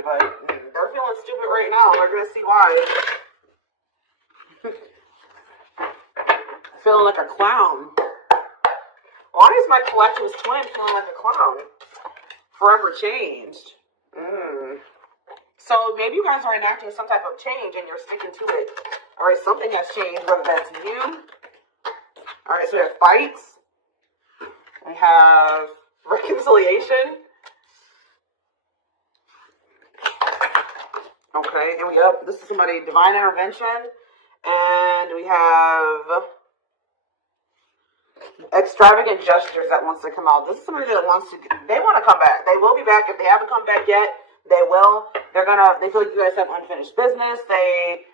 stupid, but they're feeling stupid right now. We're going to see why. Feeling like a clown. Why is my collector's twin feeling like a clown? Forever changed. So maybe you guys are enacting some type of change and you're sticking to it. All right, something has changed, whether that's you. All right, so we have fights. We have reconciliation. Okay, and this is somebody, divine intervention. And we have extravagant gestures that wants to come out. This is somebody that they want to come back. They will be back. If they haven't come back yet, they will. They feel like you guys have unfinished business. They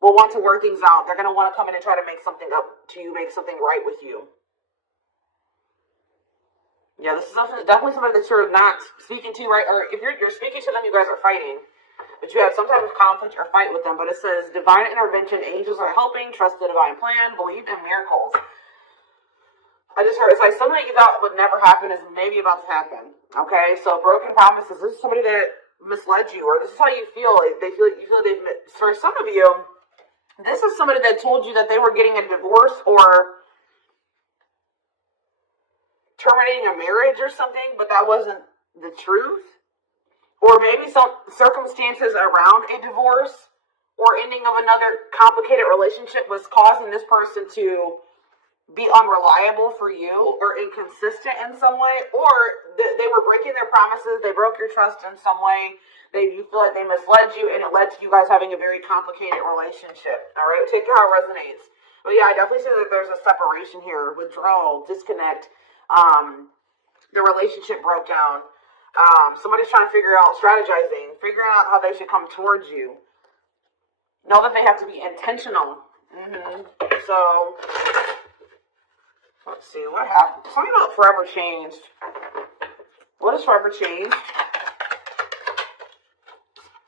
will want to work things out. They're going to want to come in and try to make something up to you, make something right with you. Yeah, this is definitely somebody that you're not speaking to, right? Or if you're speaking to them, you guys are fighting. But you have some type of conflict or fight with them. But it says, divine intervention, angels are helping, trust the divine plan, believe in miracles. I just heard, it's like something that you thought would never happen is maybe about to happen. Okay, so broken promises. This is somebody that misled you, or this is how you feel. Like you feel they've. For some of you, this is somebody that told you that they were getting a divorce or terminating a marriage or something, but that wasn't the truth. Or maybe some circumstances around a divorce or ending of another complicated relationship was causing this person to be unreliable for you or inconsistent in some way, or they were breaking their promises, they broke your trust in some way, you feel like they misled you, and it led to you guys having a very complicated relationship. All right, take it how it resonates. But yeah, I definitely see that there's a separation here, withdrawal, disconnect, the relationship broke down. Somebody's trying to figuring out how they should come towards you. Know that they have to be intentional. So let's see, what happened? Something about forever changed. What is forever changed?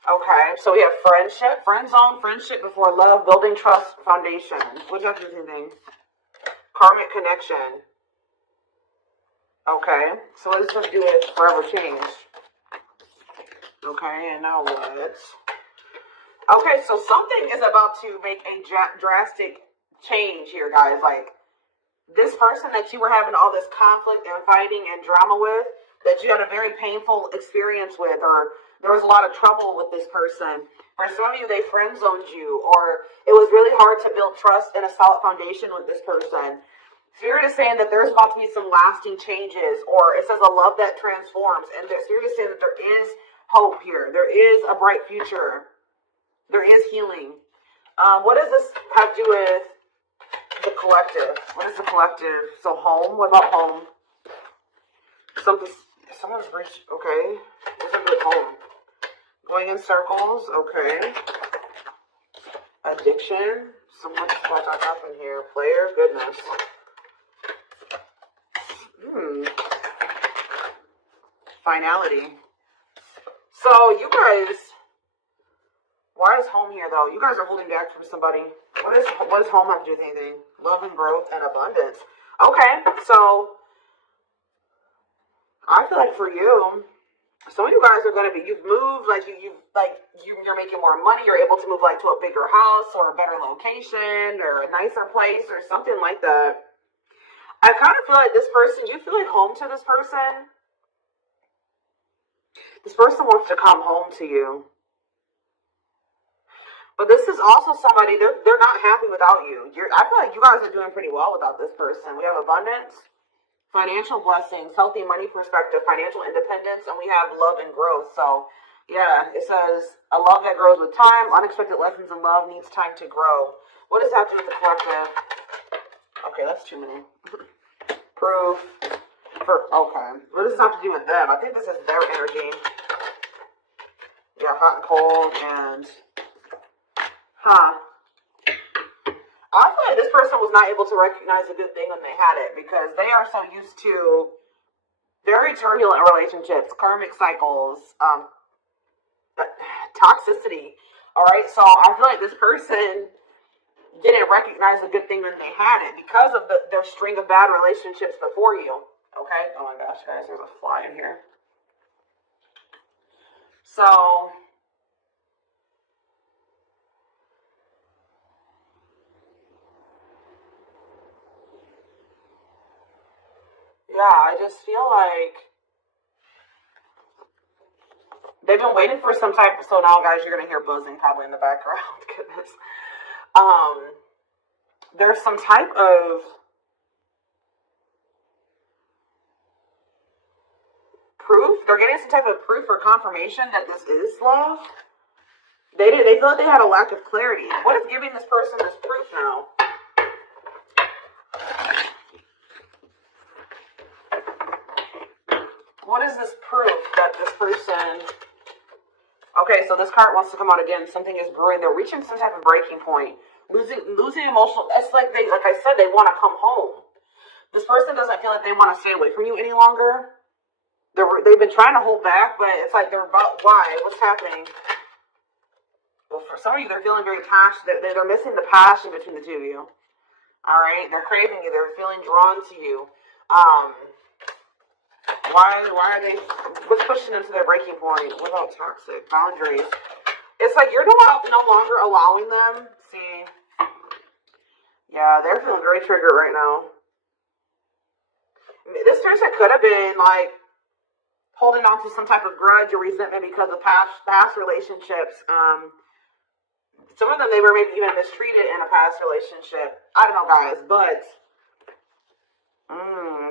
Okay, so we have friendship, friend zone, friendship before love, building trust, foundation. What's that thing? Karmic connection. Okay, so what does this have to do with forever changed? Okay, and now what? Okay, so something is about to make a drastic change here, guys. Like, this person that you were having all this conflict and fighting and drama with, that you had a very painful experience with, or there was a lot of trouble with this person. For some of you, they friend zoned you, or it was really hard to build trust and a solid foundation with this person. Spirit is saying that there's about to be some lasting changes, or it says a love that transforms, and the Spirit is saying that there is hope here. There is a bright future. There is healing. What does this have to do with the collective? What is the collective? So home? What about home? Someone's reached, okay. What's up with home? Going in circles, okay. Addiction. Someone's about to happen here. Player, goodness. Finality. So you guys, why is home here though? You guys are holding back from somebody. What does home have to do with anything? Love and growth and abundance. Okay, so I feel like for you, some of you guys are going to be, you've moved, you're making more money, you're able to move like to a bigger house or a better location or a nicer place or something like that. I kind of feel like this person, do you feel like home to this person? This person wants to come home to you. But this is also somebody, they're not happy without you. I feel like you guys are doing pretty well without this person. We have abundance, financial blessings, healthy money perspective, financial independence, and we have love and growth. So, yeah, it says, a love that grows with time, unexpected lessons in love needs time to grow. What does that have to do with the collective? Okay, that's too many. Proof. Okay. What does this have to do with them? I think this is their energy. Yeah, hot and cold and... I feel like this person was not able to recognize a good thing when they had it because they are so used to very turbulent relationships, karmic cycles, toxicity. Alright, so I feel like this person didn't recognize a good thing when they had it because of their string of bad relationships before you. Okay? Oh my gosh, guys, there's a fly in here. So, yeah, I just feel like they've been waiting for some type. So now, guys, you're gonna hear buzzing probably in the background. Goodness. There's some type of proof. They're getting some type of proof or confirmation that this is love. They feel like they had a lack of clarity. What is giving this person this proof now? What is this proof that this person... Okay, so this card wants to come out again. Something is brewing. They're reaching some type of breaking point. Losing emotional... It's like I said, they want to come home. This person doesn't feel like they want to stay away from you any longer. They've been trying to hold back, but it's like they're about... Why? What's happening? Well, for some of you, they're feeling very passionate. They're missing the passion between the two of you. All right? They're craving you. They're feeling drawn to you. Why are they... What's pushing them to their breaking point? What about toxic boundaries? It's like you're no longer allowing them. See? Yeah, they're feeling very triggered right now. This person could have been, like, holding on to some type of grudge or resentment because of past relationships. Some of them, they were maybe even mistreated in a past relationship. I don't know, guys, but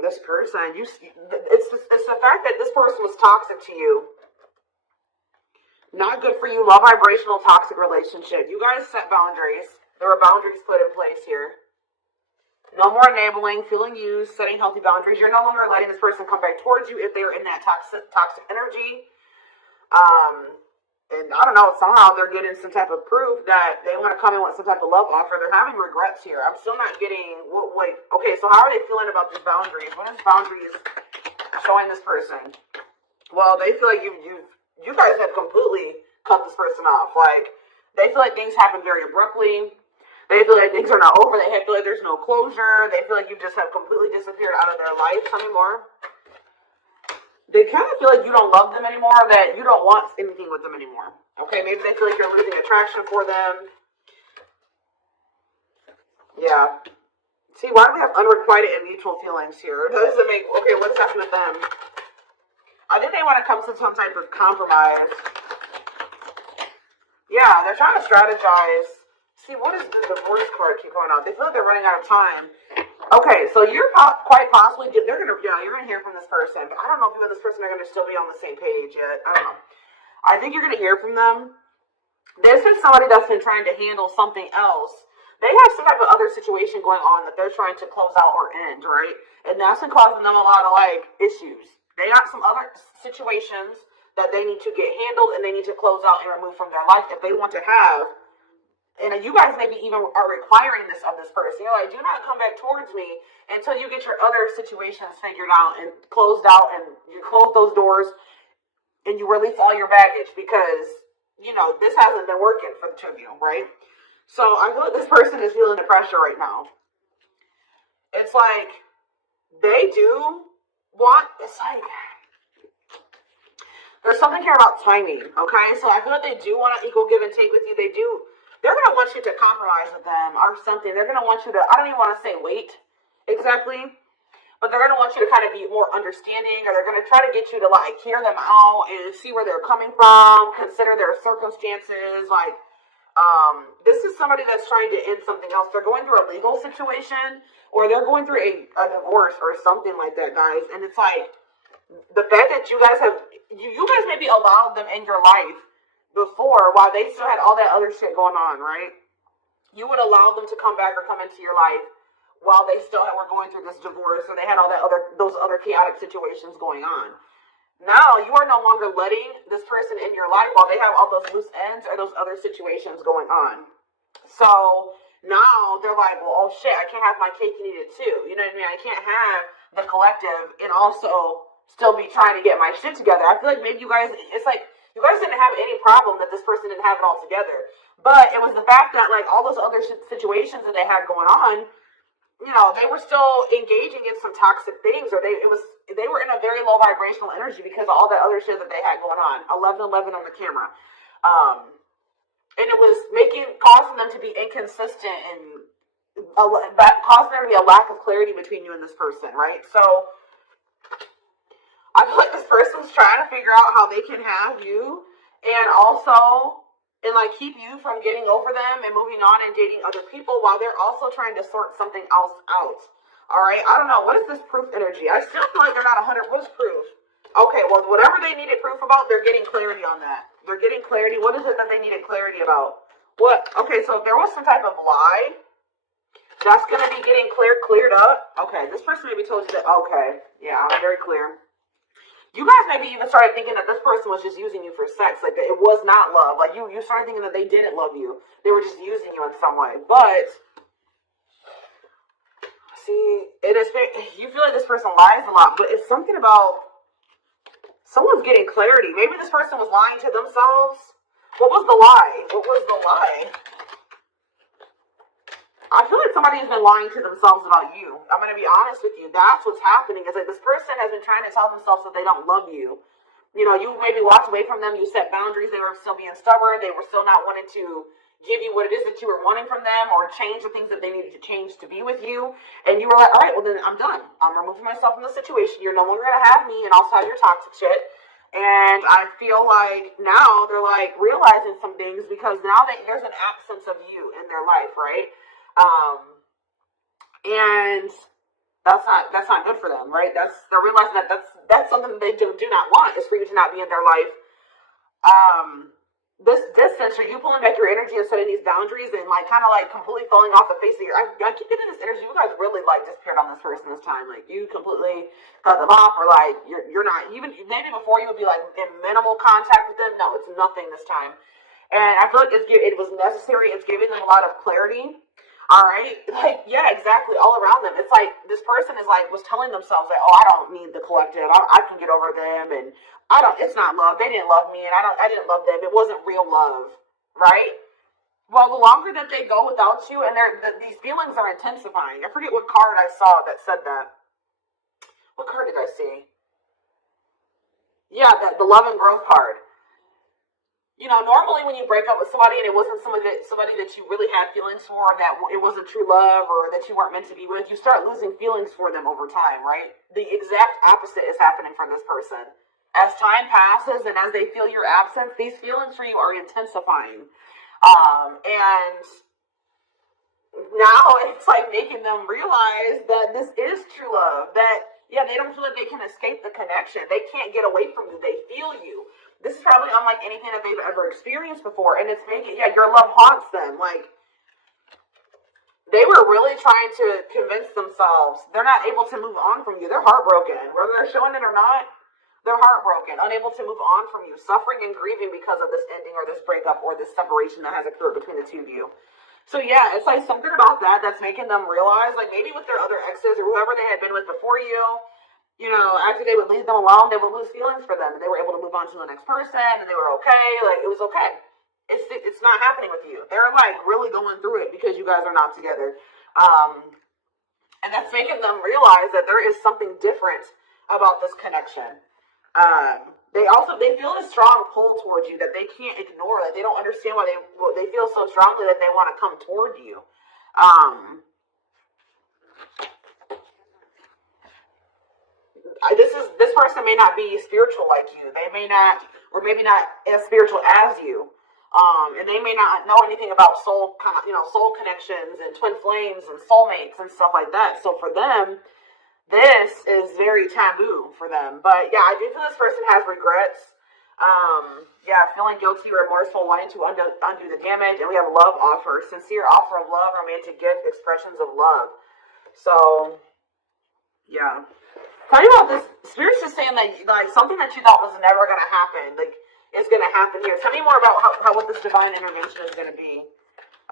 this person, it's the fact that this person was toxic to you. Not good for you. Low vibrational toxic relationship. You guys set boundaries. There were boundaries put in place here. No more enabling, feeling used, setting healthy boundaries. You're no longer letting this person come back towards you if they're in that toxic energy. And I don't know, somehow they're getting some type of proof that they want to come in with some type of love offer. They're having regrets here. I'm still not getting, okay, so how are they feeling about these boundaries? What is boundaries showing this person? Well, they feel like you guys have completely cut this person off. Like, they feel like things happen very abruptly. They feel like things are not over. They feel like there's no closure. They feel like you just have completely disappeared out of their life. Tell me more. They kind of feel like you don't love them anymore, that you don't want anything with them anymore. Okay, maybe they feel like you're losing attraction for them. Yeah. See, why do we have unrequited and mutual feelings here? Does it make... Okay, what's happening with them? I think they want to come to some type of compromise. Yeah, they're trying to strategize. See, what is the divorce card keep going on? They feel like they're running out of time. Okay, so you're quite possibly... you're going to hear from this person. But I don't know if you and this person are going to still be on the same page yet. I don't know. I think you're going to hear from them. There's been somebody that's been trying to handle something else. They have some type of other situation going on that they're trying to close out or end, right? And that's been causing them a lot of, like, issues. They got some other situations that they need to get handled and they need to close out and remove from their life if they want to have... And you guys maybe even are requiring this of this person. You're like, do not come back towards me until you get your other situations figured out and closed out, and you close those doors and you release all your baggage because, you know, this hasn't been working for the two of you, right? So I feel like this person is feeling the pressure right now. It's like they do want, it's like, there's something here about timing, okay? So I feel like they do want an equal give and take with you. They're going to want you to compromise with them or something. They're going to want you to, I don't even want to say wait exactly, but they're going to want you to kind of be more understanding, or they're going to try to get you to, like, hear them out and see where they're coming from, consider their circumstances. Like, this is somebody that's trying to end something else. They're going through a legal situation, or they're going through a divorce or something like that, guys. And it's like, the fact that you guys maybe allowed them in your life before, while they still had all that other shit going on, right? You would allow them to come back or come into your life while they still were going through this divorce, or they had all those other chaotic situations going on. Now you are no longer letting this person in your life while they have all those loose ends or those other situations going on. So now they're like, well, oh shit, I can't have my cake and eat it too. You know what I mean? I can't have the collective and also still be trying to get my shit together. I feel like maybe you guys, it's like, you guys didn't have any problem that this person didn't have it all together. But it was the fact that, like, all those other situations that they had going on, they were still engaging in some toxic things, or they were in a very low vibrational energy because of all that other shit that they had going on. 1111 on the camera. And it was causing them to be inconsistent and causing there to be a lack of clarity between you and this person, right? So I feel like this person's trying to figure out how they can have you and also keep you from getting over them and moving on and dating other people while they're also trying to sort something else out. All right, I don't know. What is this proof energy? I still feel like they're not 100. What is proof? Okay, well, whatever they needed proof about, they're getting clarity on that. They're getting clarity. What is it that they needed clarity about? What? Okay, so if there was some type of lie, that's going to be getting cleared up. Okay, this person maybe told you that. Okay, yeah, I'm very clear. You guys maybe even started thinking that this person was just using you for sex. Like, it was not love. Like, you started thinking that they didn't love you. They were just using you in some way. But, see, you feel like this person lies a lot. But it's something about someone's getting clarity. Maybe this person was lying to themselves. What was the lie? What was the lie? I feel like somebody has been lying to themselves about you. I'm going to be honest with you. That's what's happening. Is like this person has been trying to tell themselves that they don't love you. You maybe walked away from them. You set boundaries. They were still being stubborn. They were still not wanting to give you what it is that you were wanting from them or change the things that they needed to change to be with you. And you were like, all right, well, then I'm done. I'm removing myself from the situation. You're no longer going to have me and also have your toxic shit. And I feel like now they're like realizing some things because now there's an absence of you in their life, right? And that's not good for them, right? They're realizing that that's something that they do not want is for you to not be in their life. This distance, or you pulling back your energy and setting these boundaries and kind of completely falling off the face of your. I keep getting this energy. You guys really disappeared on this person this time. Like you completely cut them off, or you're not even. Maybe before you would be in minimal contact with them. No, it's nothing this time. And I feel like it was necessary. It's giving them a lot of clarity. All right, yeah, exactly. All around them, it's like this person was telling themselves oh, I don't need the collective. I can get over them, and I don't. It's not love. They didn't love me, and I didn't love them. It wasn't real love, right? Well, the longer that they go without you, and these feelings are intensifying. I forget what card I saw that said that. What card did I see? Yeah, the love and growth card. Normally when you break up with somebody and it wasn't somebody that you really had feelings for, that it wasn't true love or that you weren't meant to be with, you start losing feelings for them over time, right? The exact opposite is happening for this person. As time passes and as they feel your absence, these feelings for you are intensifying. And now it's making them realize that this is true love, that, yeah, they don't feel like they can escape the connection. They can't get away from you. They feel you. This is probably unlike anything that they've ever experienced before. And it's making, your love haunts them. They were really trying to convince themselves they're not able to move on from you. They're heartbroken. Whether they're showing it or not, they're heartbroken, unable to move on from you, suffering and grieving because of this ending or this breakup or this separation that has occurred between the two of you. So yeah, it's something about that's making them realize, maybe with their other exes or whoever they had been with before you, after they would leave them alone, they would lose feelings for them. And they were able to move on to the next person, and they were okay. It was okay. It's not happening with you. They're really going through it because you guys are not together. And that's making them realize that there is something different about this connection. They feel a strong pull towards you that they can't ignore. They don't understand why they feel so strongly that they want to come toward you. This person may not be spiritual like you. They may not, or maybe not as spiritual as you. And they may not know anything about soul connections and twin flames and soulmates and stuff like that. So for them, this is very taboo for them. But yeah, I do feel this person has regrets. Feeling guilty, remorseful, wanting to undo the damage. And we have love offer, sincere offer of love, romantic gift, expressions of love. So, yeah. Tell me about this. Spirit's just saying that something that you thought was never going to happen, is going to happen here. Tell me more about how what this divine intervention is going to be.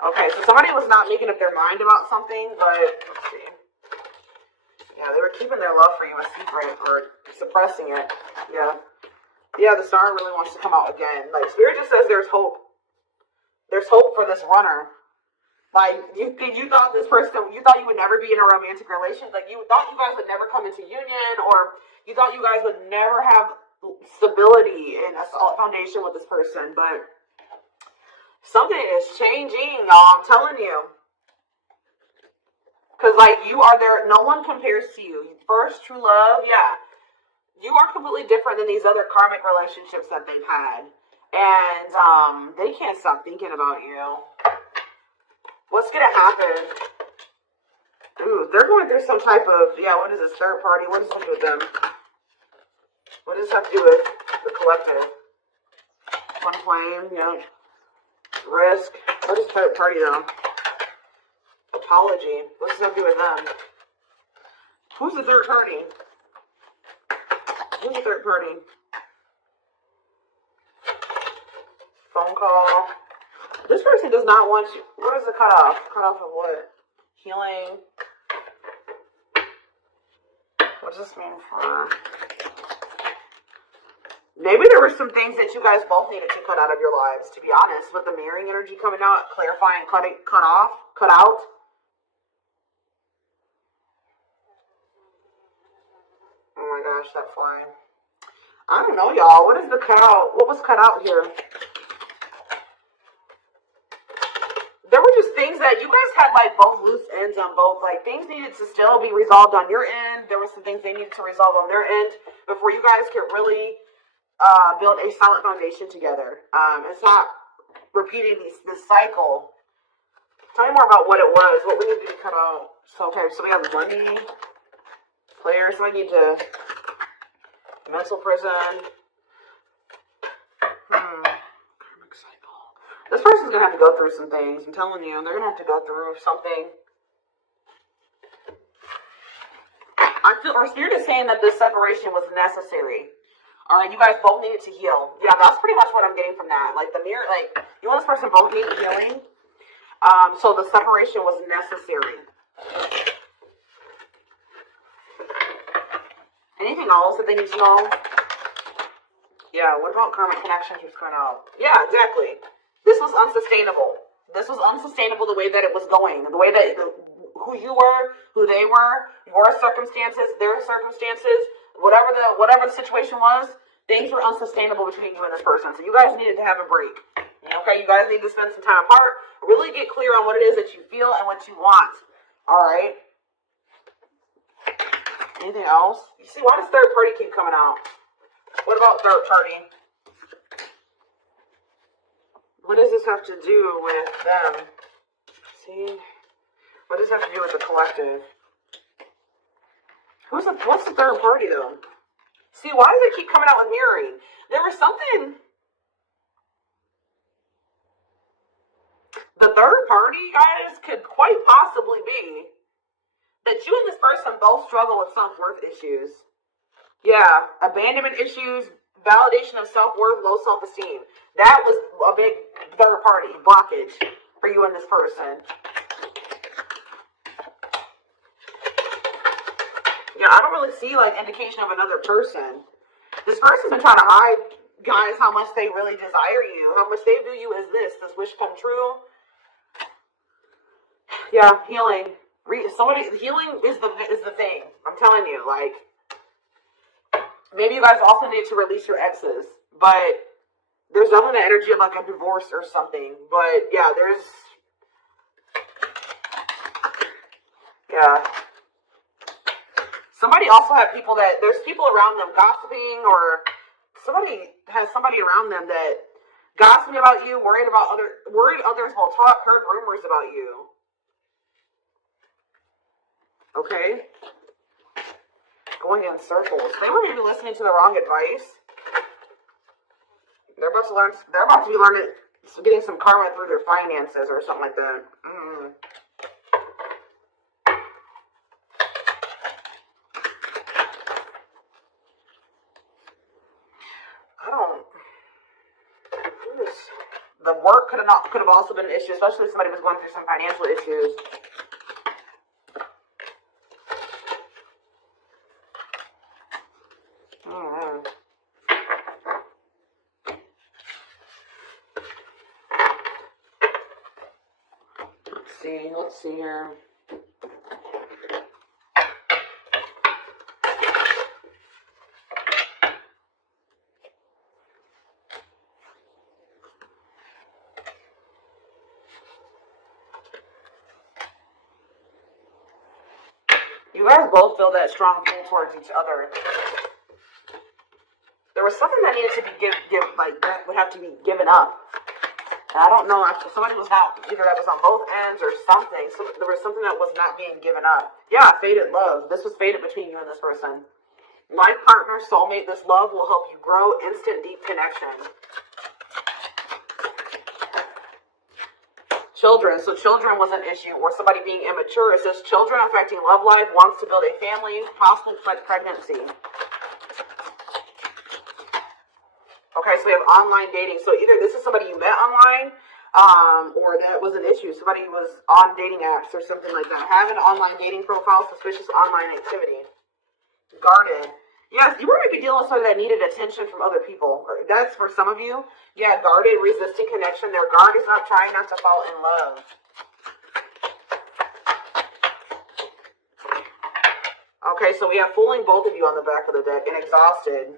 Okay, so somebody was not making up their mind about something, but let's see. Yeah, they were keeping their love for you a secret or suppressing it. Yeah. Yeah, the star really wants to come out again. Spirit just says there's hope. There's hope for this runner. Like, you thought this person, you thought you would never be in a romantic relationship. Like, you thought you guys would never come into union, or you thought you guys would never have stability and a solid foundation with this person. But something is changing, y'all. I'm telling you. Because, like, you are there. No one compares to you. First, true love, yeah. You are completely different than these other karmic relationships that they've had. And they can't stop thinking about you. What's going to happen? Ooh, they're going through some type of, yeah, what is this, third party? What does this have to do with them? What does this have to do with the collective? Twin flame, yeah. Risk. What is third party, though? Apology. What does this have to do with them? Who's the third party? Who's the third party? Phone call. This person does not want you. What is the cutoff? Cutoff of what? Healing. What does this mean for? Maybe there were some things that you guys both needed to cut out of your lives, to be honest. With the mirroring energy coming out, clarifying, cut out. Oh my gosh, that fly. I don't know, y'all. What is the cut out? What was cut out here? There were just things that you guys had, like, both loose ends on both. Like, things needed to still be resolved on your end. There were some things they needed to resolve on their end before you guys could really build a solid foundation together. And stop repeating this cycle. Tell me more about what it was. What we need to cut out. So, okay, so we have money, players. So I need to mental prison. This person's going to have to go through some things. I'm telling you, they're going to have to go through something. Our spirit is saying that this separation was necessary. All right, you guys both needed to heal. Yeah, that's pretty much what I'm getting from that. Like, the mirror, like, you and this person both need healing. So the separation was necessary. Anything else that they need to know? Yeah, what about karmic connection keeps coming out? Yeah, exactly. This was unsustainable. This was unsustainable the way that it was going. The way that who you were, who they were, your circumstances, their circumstances, whatever the situation was, things were unsustainable between you and this person. So you guys needed to have a break. Okay, you guys need to spend some time apart. Really get clear on what it is that you feel and what you want. Alright? Anything else? You see, why does third party keep coming out? What about third party? What does this have to do with them? See? What does this have to do with the collective? What's the third party, though? See, why does it keep coming out with mirroring? There was something. The third party, guys, could quite possibly be that you and this person both struggle with self-worth issues. Yeah, abandonment issues, validation of self-worth, low self-esteem. That was a big third party blockage for you and this person. Yeah, I don't really see, like, indication of another person. This person's been trying to hide, guys, how much they really desire you, how much they view you as this wish come true. Yeah, healing. Healing is the thing. I'm telling you, like, maybe you guys also need to release your exes, but there's definitely the energy of, like, a divorce or something. But yeah, somebody also had there's people around them gossiping, or somebody has somebody around them that gossiping about you, worried others will talk, heard rumors about you. Okay? Going in circles. They were maybe listening to the wrong advice. They're about to be learning, getting some karma through their finances or something like that. The work could have also been an issue, especially if somebody was going through some financial issues. Let's see here. You guys both feel that strong pull towards each other. There was something that needed to be that would have to be given up. And I don't know if somebody was not, either that was on both ends or something. So there was something that was not being given up. Yeah, fated love. This was fated between you and this person. Life partner, soulmate, this love will help you grow. Instant, deep connection. Children. So children was an issue, or somebody being immature. It says children affecting love life, wants to build a family, possibly pregnancy. Okay, so we have online dating. So either this is somebody you met online, or that was an issue. Somebody was on dating apps or something like that. Have an online dating profile, suspicious online activity. Guarded. Yes, you were maybe dealing with somebody that needed attention from other people. That's for some of you. Yeah, guarded, resisting connection. Their guard is up, trying not to fall in love. Okay, so we have fooling both of you on the back of the deck and exhausted.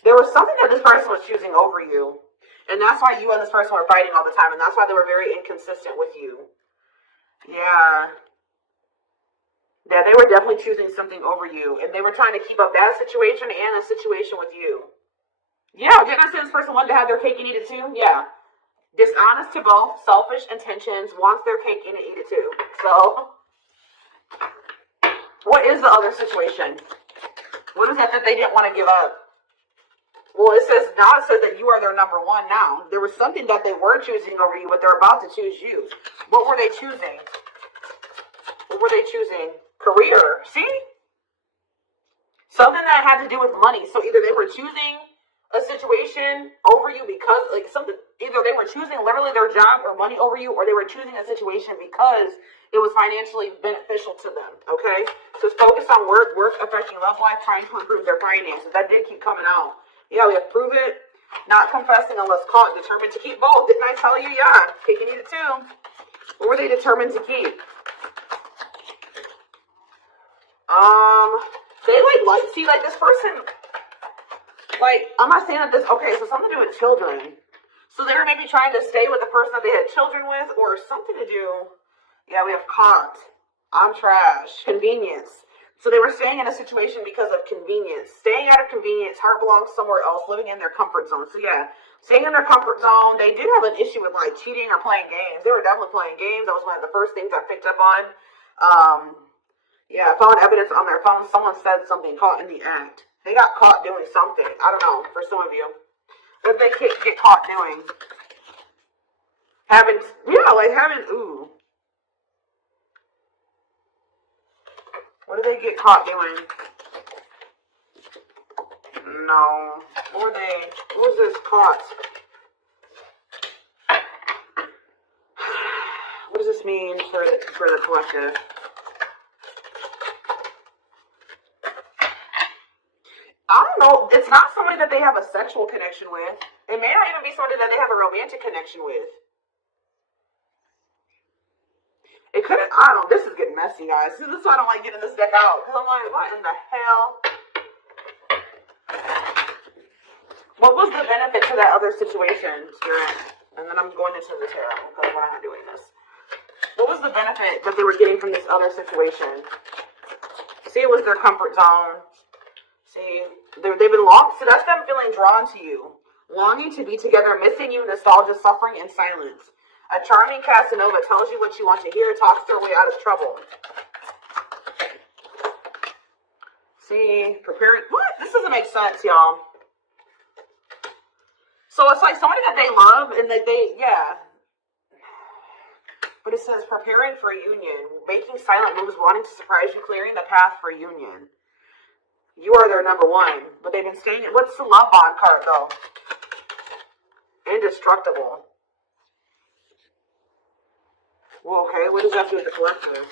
There was something that this person was choosing over you. And that's why you and this person were fighting all the time. And that's why they were very inconsistent with you. Yeah. Yeah, they were definitely choosing something over you. And they were trying to keep up that situation and a situation with you. Yeah, didn't I say this person wanted to have their cake and eat it too? Yeah. Dishonest to both, selfish intentions, wants their cake and eat it too. So, what is the other situation? What is that they didn't want to give up? Well, it says that you are their number one now. There was something that they were choosing over you, but they're about to choose you. What were they choosing? What were they choosing? Career. See? Something that had to do with money. So either they were choosing a situation over you because, either they were choosing literally their job or money over you, or they were choosing a situation because it was financially beneficial to them. Okay? So it's focused on work affecting love life, trying to improve their finances. That did keep coming out. Yeah, we have prove it, not confessing unless caught, determined to keep both. Didn't I tell you? Yeah, cake and eat it too. What were they determined to keep? They this person, I'm not saying that okay, so something to do with children. So they were maybe trying to stay with the person that they had children with, or something to do, yeah, we have caught, I'm trash, convenience. So they were staying in a situation because of convenience. Staying out of convenience, heart belongs somewhere else, living in their comfort zone. So yeah, staying in their comfort zone. They did have an issue with cheating or playing games. They were definitely playing games. That was one of the first things I picked up on. Yeah, I found evidence on their phone. Someone said something, caught in the act. They got caught doing something. I don't know, for some of you. What did they get caught doing? Ooh. What did they get caught doing? No. What was this caught? What does this mean for the collective? I don't know. It's not somebody that they have a sexual connection with. It may not even be somebody that they have a romantic connection with. It could have, I don't know, this is getting messy, guys. This is why I don't like getting this deck out. Because I'm like, what in the hell? What was the benefit to that other situation, Spirit? And then I'm going into the tarot because we're not doing this. What was the benefit that they were getting from this other situation? See, it was their comfort zone. See, they've been so that's them feeling drawn to you. Longing to be together, missing you, nostalgia, suffering, and silence. A charming Casanova tells you what you want to hear, talks their way out of trouble. See, preparing. What? This doesn't make sense, y'all. So it's like somebody that they love and yeah. But it says preparing for union, making silent moves, wanting to surprise you, clearing the path for union. You are their number one, but they've been staying. What's the love bond card, though? Indestructible. Well, okay, what does that have to do with the collective?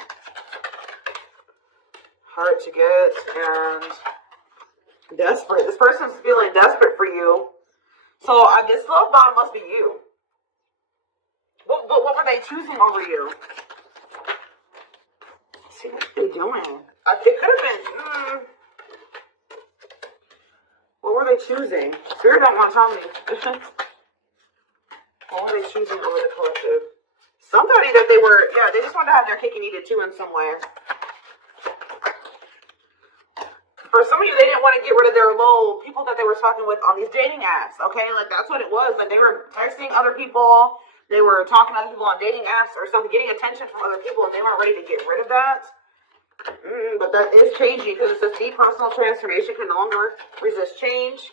Hard to get and desperate. This person's feeling desperate for you. So this love bond must be you. What were they choosing over you? Let's see, what are they doing? It could have been. What were they choosing? Spirit don't want to tell me. What were they choosing over the collective? Somebody that they just wanted to have their cake and eat it too in some way. For some of you, they didn't want to get rid of their little people that they were talking with on these dating apps, okay? Like, that's what it was. Like, they were texting other people. They were talking to other people on dating apps or something, getting attention from other people, and they weren't ready to get rid of that. But that is changing, because it says deep personal transformation can no longer resist change.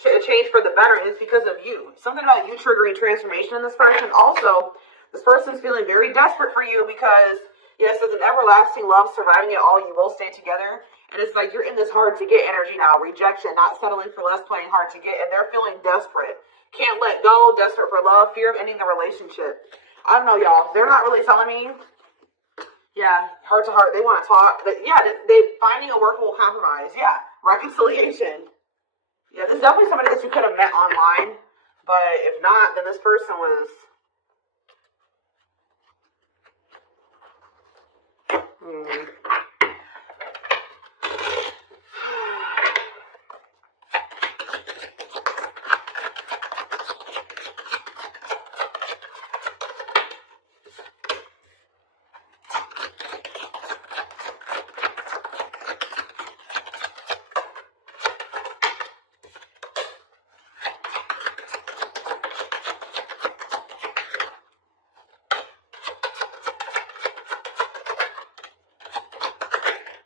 Change for the better is because of you. Something about you triggering transformation in this person. Also, this person's feeling very desperate for you because, yes, there's an everlasting love surviving it all. You will stay together. And it's like you're in this hard to get energy now. Rejection, not settling for less, playing hard to get. And they're feeling desperate. Can't let go, desperate for love, fear of ending the relationship. I don't know, y'all. They're not really telling me. Yeah, heart to heart. They want to talk. But yeah, they finding a workable compromise. Yeah, reconciliation. Yeah, this is definitely somebody that you could have met online. But if not, then this person was...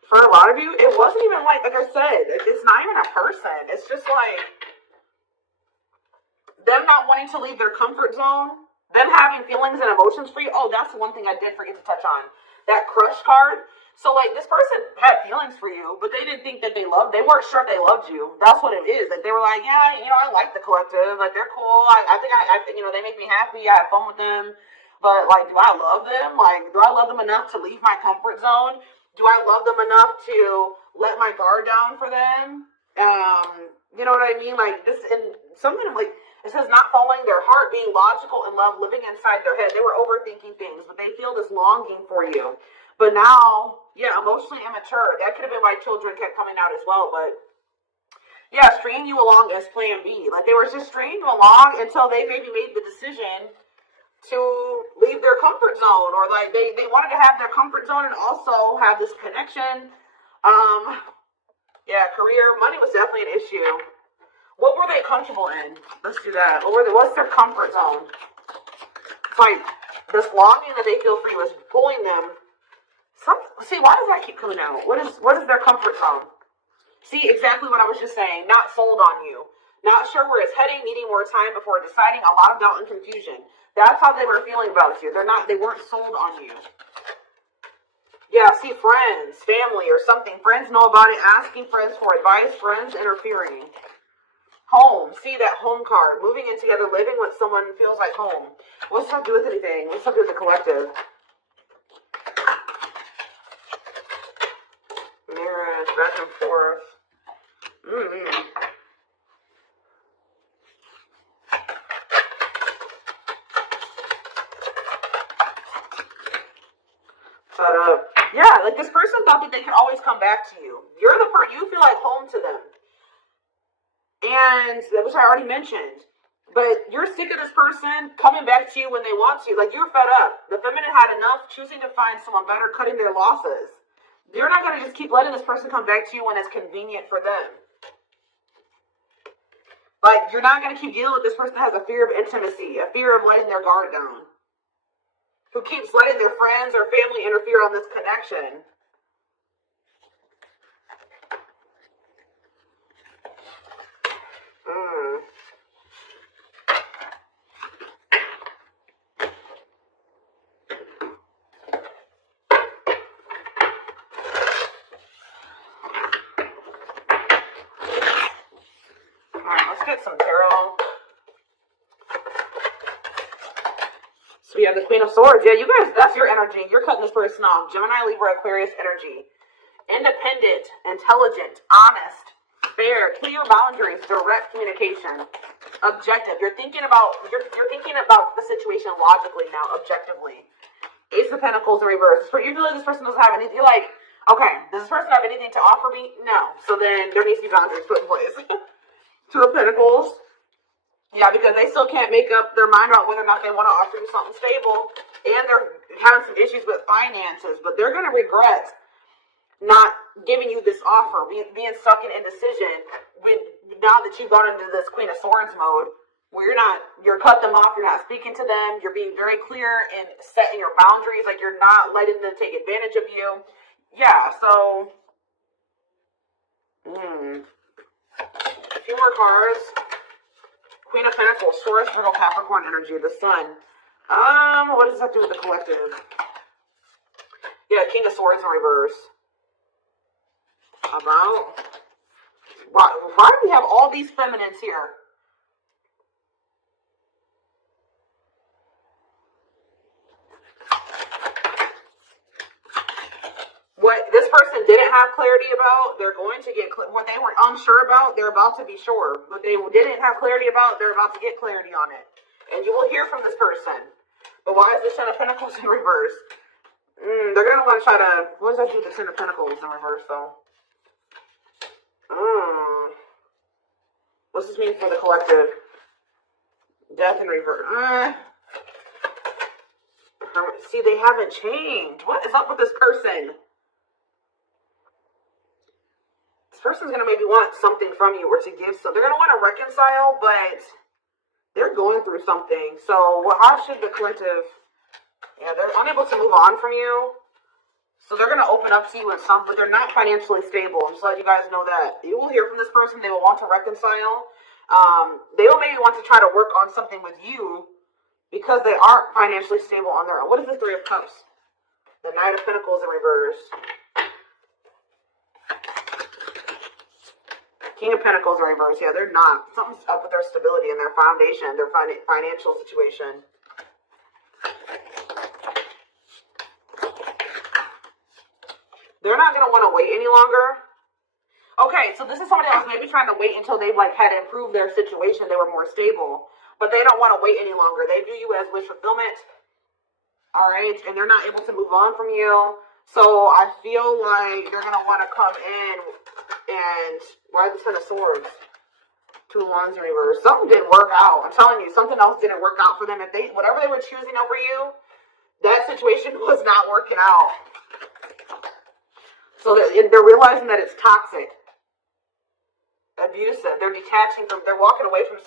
For a lot of you, it wasn't even like I said, it's not even a person. It's just like them not wanting to leave their comfort zone, them having feelings and emotions for you. Oh, that's the one thing I did forget to touch on. That crush card. So, like, this person had feelings for you, but they didn't think that they weren't sure if they loved you. That's what it is. Like, they were like, yeah, I like the collective. Like, they're cool. I think they make me happy. I have fun with them. But, like, do I love them? Like, do I love them enough to leave my comfort zone? Do I love them enough to let my guard down for them? You know what I mean? Like, this, and something like, it says not following their heart, being logical in love, living inside their head. They were overthinking things, but they feel this longing for you. But now, yeah, emotionally immature. That could have been why children kept coming out as well. But, yeah, stringing you along as plan B. Like, they were just stringing you along until they maybe made the decision to leave their comfort zone, or like they wanted to have their comfort zone and also have this connection. Yeah, career, money was definitely an issue. What were they comfortable in? Let's do that. What's their comfort zone? It's like this longing that they feel for you is pulling them. See, why does that keep coming out? What is their comfort zone? See, exactly what I was just saying. Not sold on you. Not sure where it's heading, needing more time before deciding, a lot of doubt and confusion. That's how they were feeling about you. They weren't sold on you. Yeah, see, friends, family, or something. Friends know about it, asking friends for advice, friends interfering. Home, see that home card. Moving in together, living with someone feels like home. What's that do with anything? What's that do with the collective? Mirrors, back and forth. Yeah, like this person thought that they could always come back to you. You're the person, you feel like home to them. And, which I already mentioned. But you're sick of this person coming back to you when they want to. Like, you're fed up. The feminine had enough, choosing to find someone better, cutting their losses. You're not going to just keep letting this person come back to you when it's convenient for them. Like, you're not going to keep dealing with this person that has a fear of intimacy, a fear of letting their guard down. Who keeps letting their friends or family interfere on this connection. Alright, let's get some tarot. So we have the Queen of Swords. Yeah, you guys, that's your energy. You're cutting this person off. Gemini, Libra, Aquarius energy. Independent, intelligent, honest, fair, clear boundaries, direct communication. objective. You're thinking about the situation logically now, objectively. Ace of Pentacles in reverse. You feel like this person doesn't have anything. You're like, okay, does this person have anything to offer me? No. So then there needs to be boundaries put in place. Two of Pentacles. Yeah, because they still can't make up their mind about whether or not they want to offer you something stable. And they're having some issues with finances. But they're going to regret not giving you this offer, being stuck in indecision now that you've gone into this Queen of Swords mode, where you're cut them off, you're not speaking to them, you're being very clear and setting your boundaries, like you're not letting them take advantage of you. Yeah, so, a few more cards. Queen of Pentacles, Taurus, Virgo, Capricorn energy, the Sun. What does that do with the collective? Yeah, King of Swords in reverse. About why do we have all these feminines here? What this person didn't have clarity about, they're going to get what they were unsure about, they're about to be sure. What they didn't have clarity about, they're about to get clarity on it. And you will hear from this person. But why is the Ten of Pentacles in reverse? They're going to want to try to, what does that do with the Ten of Pentacles in reverse though? What's this mean for the collective? Death in reverse. See, they haven't changed. What is up with this person? This person's going to maybe want something from you or to give. So they're going to want to reconcile, but they're going through something. So how should the collective... Yeah, they're unable to move on from you. So they're going to open up to you in some, but they're not financially stable. I'm just letting you guys know that. You will hear from this person. They will want to reconcile. They will maybe want to try to work on something with you because they aren't financially stable on their own. What is the Three of Cups? The Knight of Pentacles in reverse. King of Pentacles in reverse. Yeah, they're not. Something's up with their stability and their foundation, their financial situation. They're not going to want to wait any longer. Okay, so this is somebody else maybe trying to wait until they've had improved their situation. They were more stable. But they don't want to wait any longer. They view you as wish fulfillment. All right, and they're not able to move on from you. So I feel like they're going to want to come in and... Why the Ten of Swords? Two of Wands in reverse. Something didn't work out. I'm telling you, something else didn't work out for them. If whatever they were choosing over you, that situation was not working out. So they're realizing that it's toxic, abusive. They're detaching from, they're walking away from